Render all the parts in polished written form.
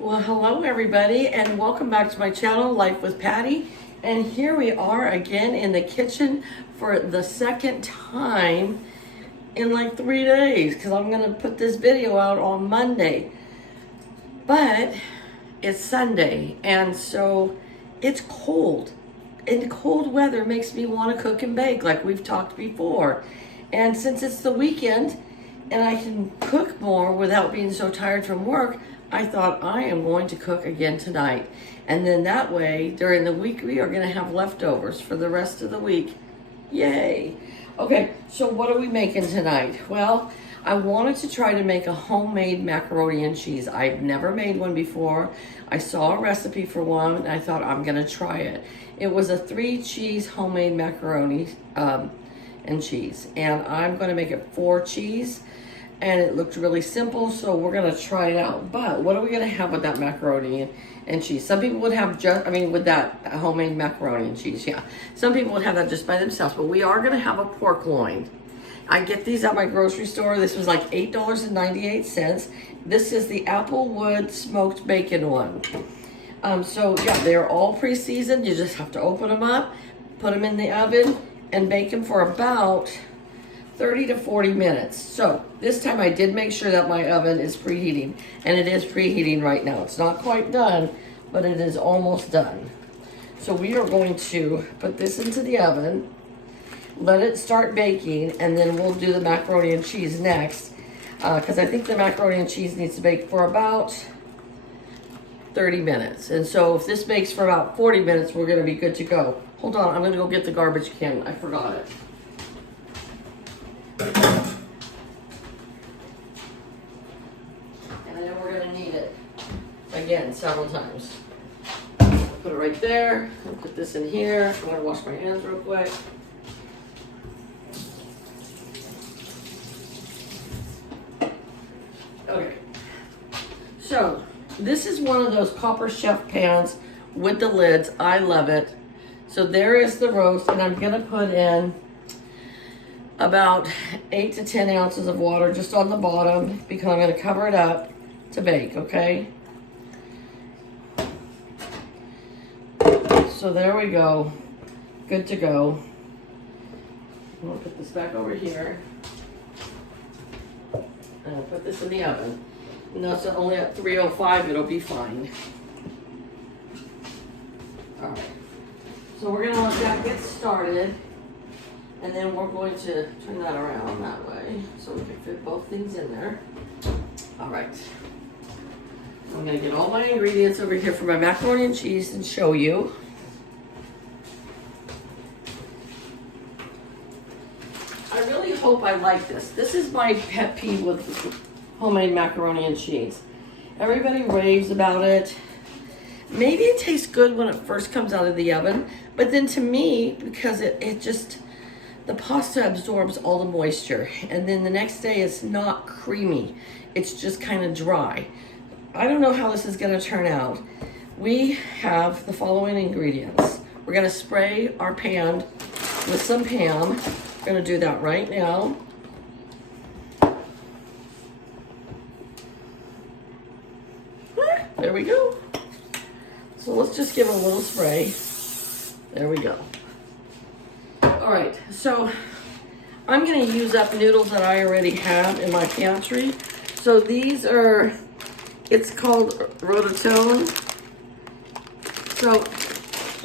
Well, hello everybody, and welcome back to my channel, Life with Patty. And here we are again in the kitchen for the second time in like 3 days, because I'm gonna put this video out on Monday. But it's Sunday, and so it's cold. And cold weather makes me want to cook and bake like we've talked before. And since it's the weekend and I can cook more without being so tired from work, I thought I am going to cook again tonight. And then that way, during the week, we are going to have leftovers for the rest of the week. Yay. Okay, so what are we making tonight? Well, I wanted to try to make a homemade macaroni and cheese. I've never made one before. I saw a recipe for one, and I thought I'm going to try it. It was a 3-cheese homemade macaroni and cheese. And I'm going to make it 4 cheese. And it looked really simple, so we're gonna try it out. But what are we gonna have with that macaroni and cheese? Some people would have with that homemade macaroni and cheese, yeah. Some people would have that just by themselves, but we are gonna have a pork loin. I get these at my grocery store. This was like $8.98. This is the Applewood smoked bacon one. So yeah, they're all pre-seasoned. You just have to open them up, put them in the oven, and bake them for about 30 to 40 minutes. So this time I did make sure that my oven is preheating, and it is preheating right now. It's not quite done, but it is almost done. So we are going to put this into the oven, let it start baking, and then we'll do the macaroni and cheese next, because I think the macaroni and cheese needs to bake for about 30 minutes. And so if this bakes for about 40 minutes, we're gonna be good to go. Hold on, I'm gonna go get the garbage can. I forgot it. And then we're going to need it again several times. Put it right there. I'll put this in here. I'm going to wash my hands real quick. Okay. So this is one of those copper chef pans with the lids. I love it. So there is the roast, and I'm going to put in about 8 to 10 ounces of water just on the bottom, because I'm going to cover it up to bake, okay? So there we go. Good to go. I'm going to put this back over here. And I'll put this in the oven. And that's only at 305, it'll be fine. Alright. So we're going to let that get started. And then we're going to turn that around that way so we can fit both things in there. All right. I'm gonna get all my ingredients over here for my macaroni and cheese and show you. I really hope I like this. This is my pet peeve with homemade macaroni and cheese. Everybody raves about it. Maybe it tastes good when it first comes out of the oven, but then to me, because it just, the pasta absorbs all the moisture, and then the next day it's not creamy. It's just kind of dry. I don't know how this is going to turn out. We have the following ingredients. We're going to spray our pan with some Pam. We're going to do that right now. There we go. So let's just give it a little spray. There we go. All right, so I'm going to use up noodles that I already have in my pantry. So these are, it's called rotatone. So,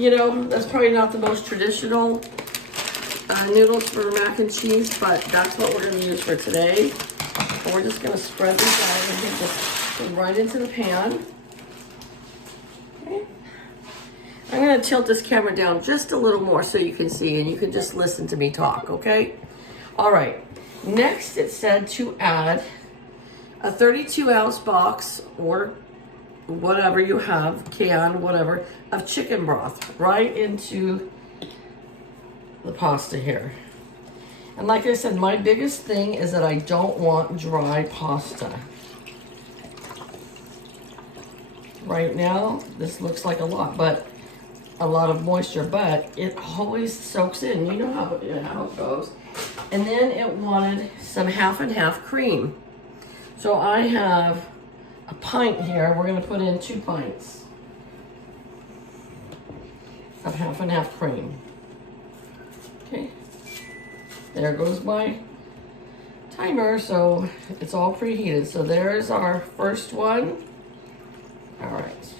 you know, that's probably not the most traditional noodles for mac and cheese, but that's what we're going to use for today. And we're just going to spread these out and just put them right into the pan. Okay. I'm going to tilt this camera down just a little more so you can see, and you can just listen to me talk, okay? All right. Next, it said to add a 32-ounce box, or whatever you have, can, whatever, of chicken broth right into the pasta here. And like I said, my biggest thing is that I don't want dry pasta. Right now, this looks like a lot of moisture, but it always soaks in. You know how it goes. And then it wanted some half and half cream. So I have a pint here, we're gonna put in 2 pints of half and half cream. Okay, there goes my timer, so it's all preheated. So there's our first one. All right,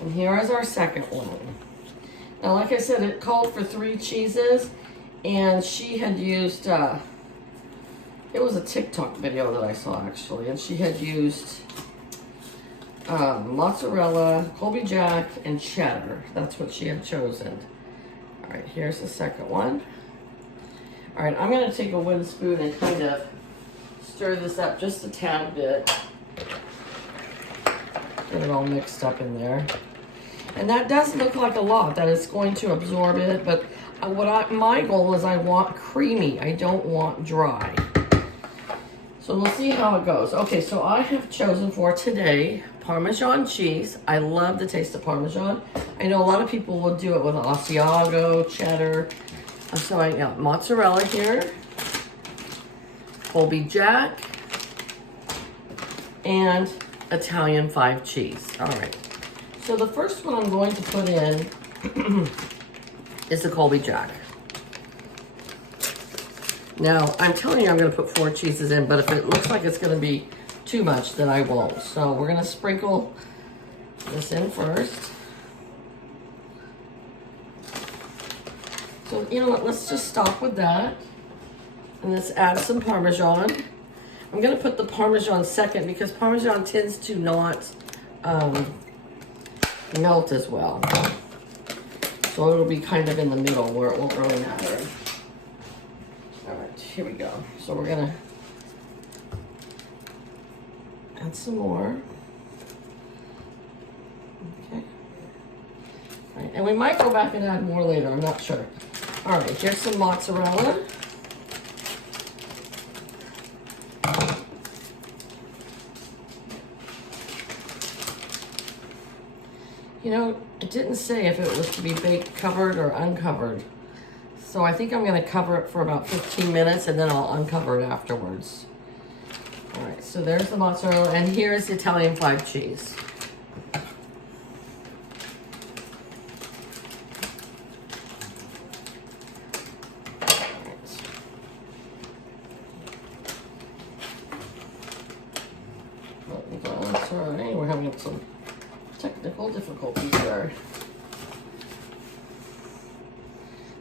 and here is our second one. Now, like I said, it called for 3 cheeses, and she had used, it was a TikTok video that I saw actually, and she had used mozzarella, Colby Jack, and cheddar. That's what she had chosen. All right, here's the second one. All right, I'm gonna take a wooden spoon and kind of stir this up just a tad bit. Get it all mixed up in there. And that does look like a lot, that it's going to absorb it, but my goal is I want creamy, I don't want dry. So we'll see how it goes. Okay, so I have chosen for today Parmesan cheese. I love the taste of Parmesan. I know a lot of people will do it with Asiago, cheddar. So I got mozzarella here, Colby Jack, and Italian 5 cheese. All right. So the first one I'm going to put in is the Colby Jack. Now, I'm telling you I'm going to put 4 cheeses in, but if it looks like it's going to be too much, then I won't. So we're going to sprinkle this in first. So, you know what, let's just stop with that. And let's add some Parmesan. I'm going to put the Parmesan second because Parmesan tends to not melt as well. So it'll be kind of in the middle where it won't really matter. All right, here we go. So we're going to add some more. Okay. All right, and we might go back and add more later, I'm not sure. All right, here's some mozzarella. You know, it didn't say if it was to be baked covered or uncovered. So I think I'm gonna cover it for about 15 minutes and then I'll uncover it afterwards. All right, so there's the mozzarella and here's the Italian 5 cheese. Sorry, we're having some technical difficulties there.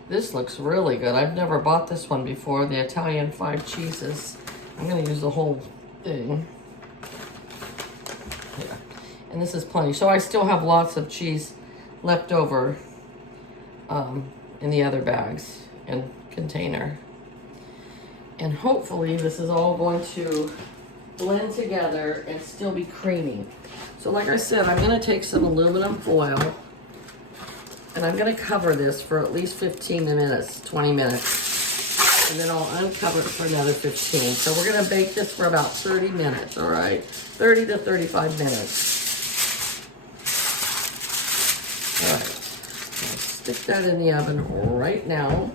This looks really good. I've never bought this one before, the Italian 5 cheeses. I'm gonna use the whole thing. Yeah. And this is plenty. So I still have lots of cheese left over in the other bags and container. And hopefully this is all going to blend together and still be creamy. So like I said, I'm gonna take some aluminum foil and I'm gonna cover this for at least 15 minutes, 20 minutes. And then I'll uncover it for another 15. So we're gonna bake this for about 30 minutes, all right? 30 to 35 minutes. All right, I'll stick that in the oven right now.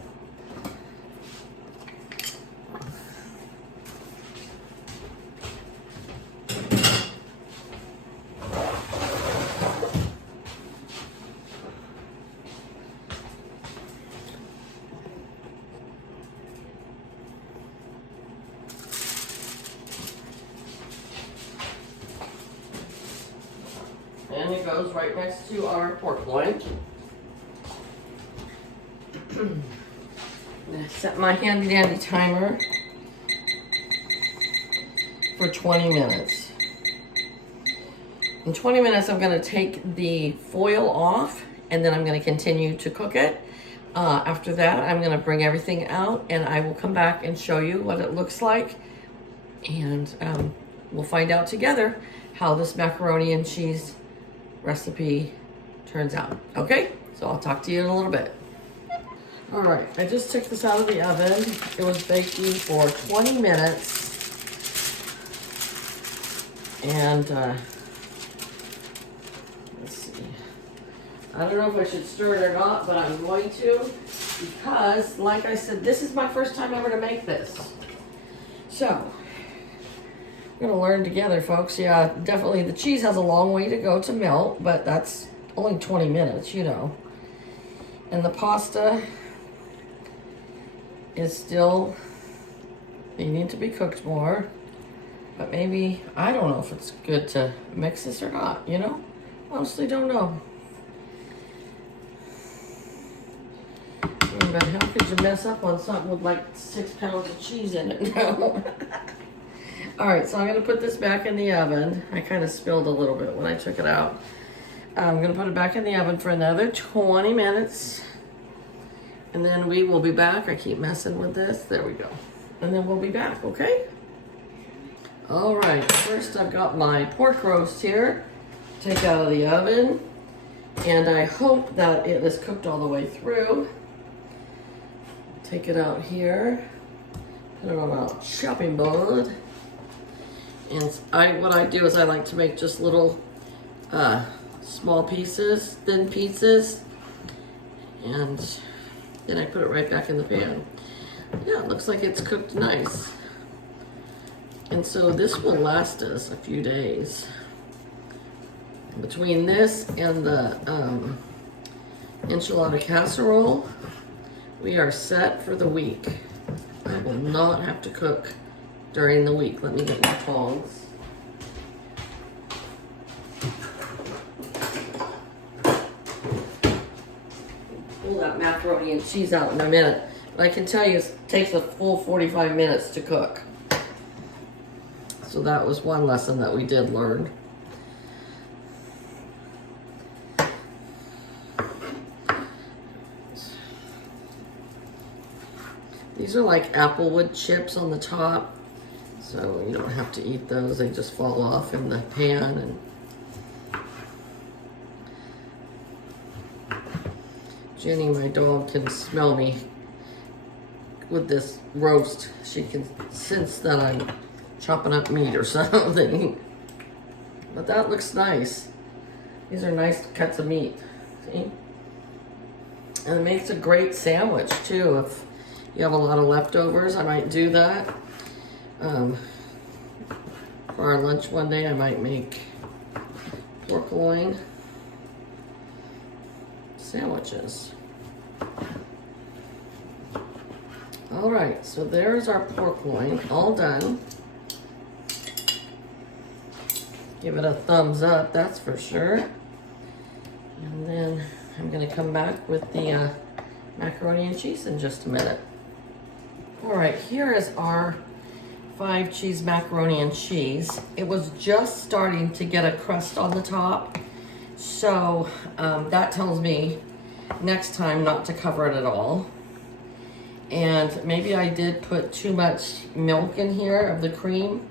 And it goes right next to our pork loin. Set my handy dandy timer for 20 minutes. In 20 minutes, I'm gonna take the foil off and then I'm gonna continue to cook it. After that, I'm gonna bring everything out and I will come back and show you what it looks like. And we'll find out together how this macaroni and cheese recipe turns out. Okay, so I'll talk to you in a little bit. All right, I just took this out of the oven. It was baking for 20 minutes. And let's see. I don't know if I should stir it or not, but I'm going to because, like I said, this is my first time ever to make this. So, We're gonna learn together, folks. Yeah, definitely the cheese has a long way to go to melt, but that's only 20 minutes, you know. And the pasta is still needing to be cooked more. But maybe, I don't know if it's good to mix this or not, you know? Honestly don't know. But how could you mess up on something with like 6 pounds of cheese in it? No. All right, so I'm gonna put this back in the oven. I kind of spilled a little bit when I took it out. I'm gonna put it back in the oven for another 20 minutes. And then we will be back. I keep messing with this. There we go. And then we'll be back, okay? All right, first I've got my pork roast here. Take out of the oven. And I hope that it is cooked all the way through. Take it out here. Put it on a chopping board. And what I do is I like to make just little small pieces, thin pieces. And then I put it right back in the pan. Yeah, it looks like it's cooked nice. And so this will last us a few days. Between this and the enchilada casserole, we are set for the week. I will not have to cook during the week. Let me get my tongs. Pull that macaroni and cheese out in a minute. But I can tell you it takes a full 45 minutes to cook. So that was one lesson that we did learn. These are like applewood chips on the top, so you don't have to eat those. They just fall off in the pan. And Jenny, my dog, can smell me with this roast. She can sense that I'm chopping up meat or something. But that looks nice. These are nice cuts of meat. See? And it makes a great sandwich too. If you have a lot of leftovers, I might do that. For our lunch one day, I might make pork loin sandwiches. All right, so there's our pork loin, all done. Give it a thumbs up, that's for sure. And then I'm gonna come back with the macaroni and cheese in just a minute. All right, here is our 5 cheese macaroni and cheese. It was just starting to get a crust on the top. So that tells me next time not to cover it at all. And maybe I did put too much milk in here of the cream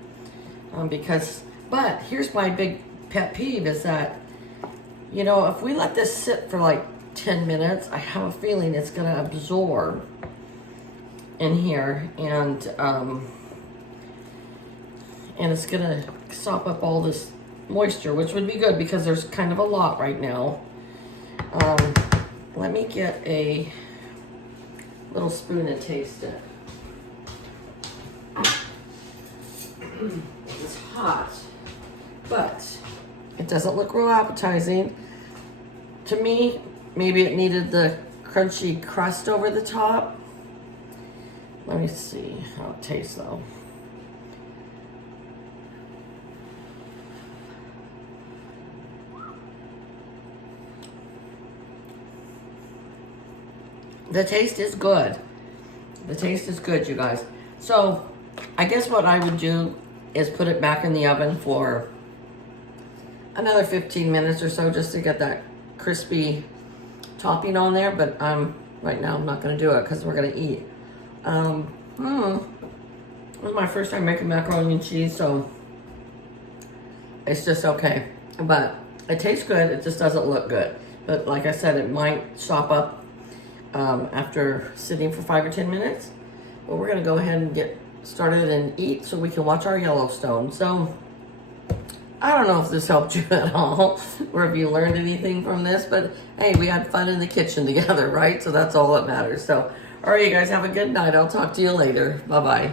but here's my big pet peeve is that, you know, if we let this sit for like 10 minutes, I have a feeling it's gonna absorb in here and it's gonna sop up all this moisture, which would be good because there's kind of a lot right now. Let me get a little spoon and taste it. It's hot, but it doesn't look real appetizing. To me, maybe it needed the crunchy crust over the top. Let me see how it tastes though. The taste is good. The taste is good, you guys. So I guess what I would do is put it back in the oven for another 15 minutes or so just to get that crispy topping on there. But right now I'm not gonna do it because we're gonna eat. It was my first time making macaroni and cheese, so it's just okay. But it tastes good, it just doesn't look good. But like I said, it might sop up after sitting for 5 or 10 minutes. But we're gonna go ahead and get started and eat so we can watch our Yellowstone. So I don't know if this helped you at all or if you learned anything from this, but hey, we had fun in the kitchen together, right? So that's all that matters. So all right, you guys have a good night. I'll talk to you later. Bye-bye.